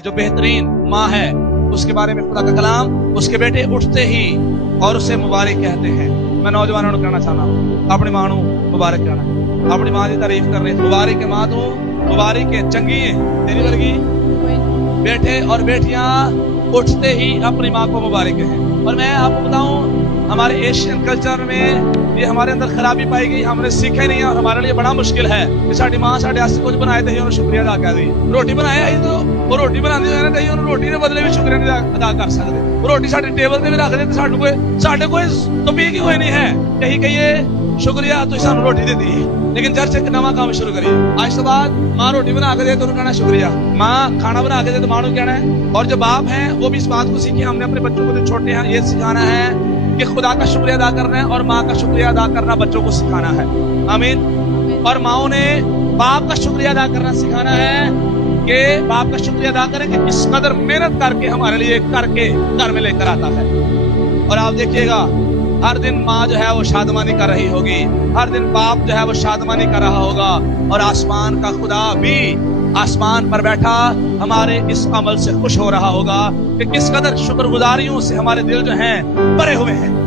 जो बेहतरीन माँ है, उसके बारे में खुदा का कलाम उसके बेटे उठते ही और उसे मुबारक कहते हैं। मैं नौजवानों को कहना चाहता हूँ, अपनी माँ को मुबारक कहना, अपनी माँ की तारीफ करनी। मुबारक है माँ, तू मुबारक है, चंगी है तेरी वर्गी। बेटे और बेटियां उठते ही अपनी माँ को मुबारक हैं। और मैं आपको बताऊं, हमारे एशियन कल्चर में ये हमारे अंदर खराबी पाई गई, हमने सीखे नहीं और हमारे लिए बड़ा मुश्किल है कि साड़ी माँ साढ़े आस्ते कुछ बनाए थे उन्होंने शुक्रिया अदा कर दी। रोटी बनाए आई तो वो रोटी बनाती है ना, उन्होंने रोटी के बदले भी शुक्रिया नहीं अदा कर सकते। वो रोटी साड़ी टेबल पे भी रख देते, साढ़े कोई तो पी की कोई नहीं है कहीं कहिए शुक्रिया तो सानू रोटी देती है। लेकिन चर्च एक नवा काम शुरू करिए, आज तो बाद माँ रोटी बना के दे तो कहना शुक्रिया, माँ खाना बना के दे तो माँ को कहना है। और जो बाप है वो भी इस बात को सीखे, हमने अपने बच्चों को जो छोटे हैं ये सिखाना है कि खुदा का शुक्रिया अदा करना है और माँ का शुक्रिया अदा करना बच्चों को सिखाना है। आमीन। और माओ ने बाप का शुक्रिया अदा करना सिखाना है कि बाप का शुक्रिया अदा करें कि किस कदर मेहनत करके हमारे लिए करके घर में लेकर आता है। और आप देखिएगा हर दिन माँ जो है वो शादमानी कर रही होगी, हर दिन बाप जो है वो शादमानी कर रहा होगा, और आसमान का खुदा भी आसमान पर बैठा हमारे इस अमल से खुश हो रहा होगा कि किस कदर शुक्रगुजारियों से हमारे दिल जो हैं भरे हुए हैं।